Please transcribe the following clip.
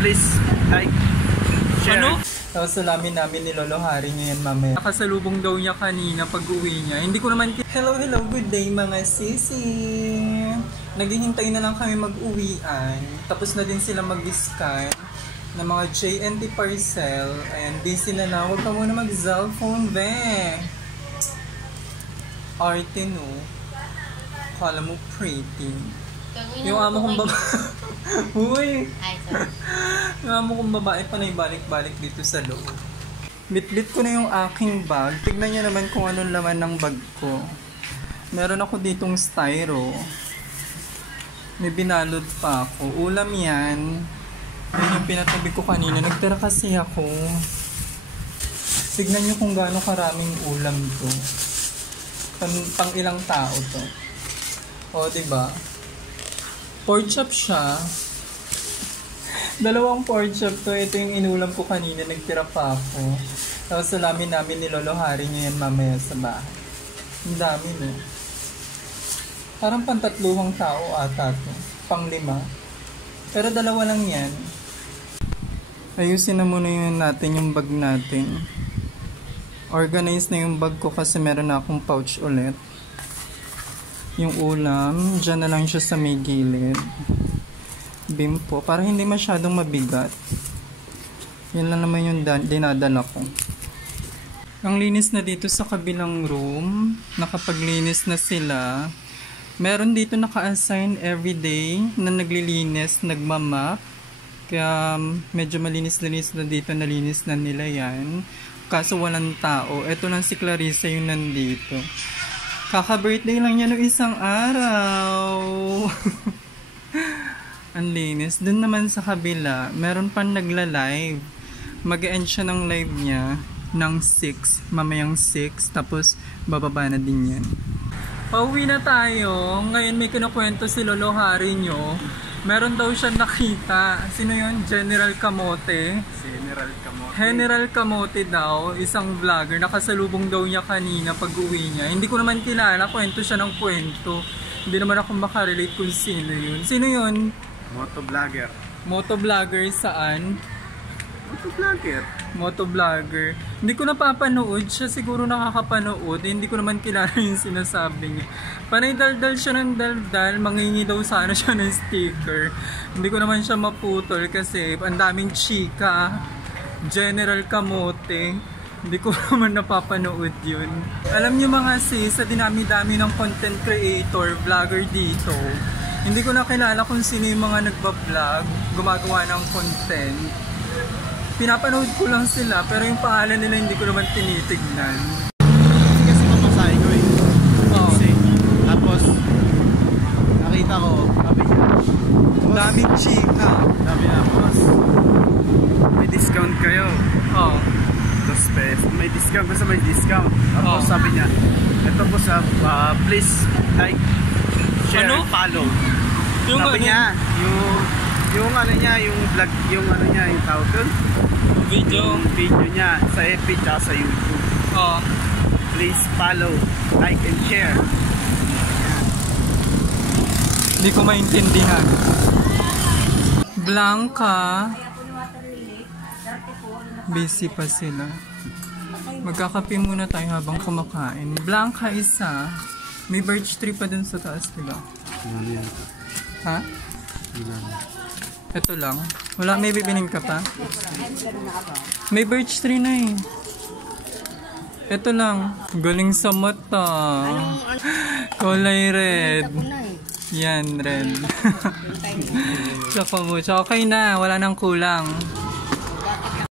please like, share. Ano? Tapos salamin namin ni Lolo Harry ngayon mamaya. Nakasalubong daw niya kanina pag-uwi niya. Hindi ko naman... Hello, good day mga sisi! Naghihintay na lang kami mag-uwian. Tapos na din sila mag-scan ng mga JNT parcel. Ayan, busy na lang. Huwag ka muna mag-cellphone, be! Arte, no? Kala mo pretty. Yung amo kong babae. Uy! Yung amo kong babae pa na ibalik-balik dito sa loob. Bit-bit ko na yung aking bag. Tignan nyo naman kung anong laman ng bag ko. Meron ako ditong styro. May binalot pa ako. Ulam yan. Yan yung pinatabi ko kanina. Nagtira kasi ako. Tignan nyo kung gaano karaming ulam to. Pang ilang tao to. O, diba? Pork chop siya. Dalawang pork chop to. Ito yung inulam ko kanina. Nagtira pa ako. Tapos salamin namin ni Lolo Harry ngayon mamaya sa bahay. Ang dami, no? Parang pantatluhang tao ata to. Pang-5. Pero dalawa lang yan. Ayusin na muna yun natin yung bag natin. Organize na yung bag ko kasi meron na akong pouch ulit. Yung ulam, dyan na lang siya sa may gilid. Bimpo, para hindi masyadong mabigat. Yan lang naman yung dinadala ko. Ang linis na dito sa kabilang room. Nakapaglinis na sila. Meron dito naka-assign everyday na naglilinis, nagmamap. Kaya medyo malinis-linis na dito, nalinis na nila yan. Kaso walang tao. Ito lang si Clarissa yung nandito. Kaka-birthday lang niya noong isang araw. Ang linis. Doon naman sa kabila, meron pang nagla-live. Mag-end siya ng live niya ng 6. Mamayang 6. Tapos bababa na din yan. Pauwi na tayo. Ngayon may kinukwento si Lolo Harry nyo. Meron daw siya nakita. Sino yun? General Camote. General Camote daw. Isang vlogger. Nakasalubong daw niya kanina pag-uwi niya. Hindi ko naman kilala. Kwento siya ng kwento. Hindi naman ako makarelate kung sino yun. Sino yun? Motovlogger. Motovlogger saan? Motovlogger. Hindi ko napapanood. Siya siguro nakakapanood. Hindi ko naman kilala yung sinasabi niya. Panay daldal siya ng daldal. Mangingi daw sana siya ng sticker. Hindi ko naman siya maputol kasi ang daming chika. General Camote. Hindi ko naman napapanood yun. Alam niyo mga sis, sa dinami-dami ng content creator, vlogger dito, hindi ko nakilala kung sino yung mga nagbablog, gumagawa ng content. Pinapanood ko lang sila, pero yung pangalan nila hindi ko naman tinitignan. Kasi mapasahe ko eh. Oh. Tapos, nakita ko, sabi niya, daming chika. sabi niya, boss, may discount kayo. Oh. Tapos, may discount, basta may discount. Tapos sabi niya, ito po sa, please like, share, ano? Follow. Yung sabi ano? niya, yung ano niya, yung vlog, yung ano niya, yung tawag doon? Video. Yung video niya sa FB at sa YouTube. Oh. Please follow, like, and share. Hindi ko maintindihan. Blanca. Busy pa sila. Magkakape muna tayo habang kumakain. Blanca isa. May birch tree pa dun sa taas, diba? Ano yan? Ha? Ito lang. Wala, may bibining ka pa? May birch tree na eh. Ito lang. Galing sa mata. Kulay red. Yan, red. Tsaka mo. Tsaka okay na. Wala nang kulang.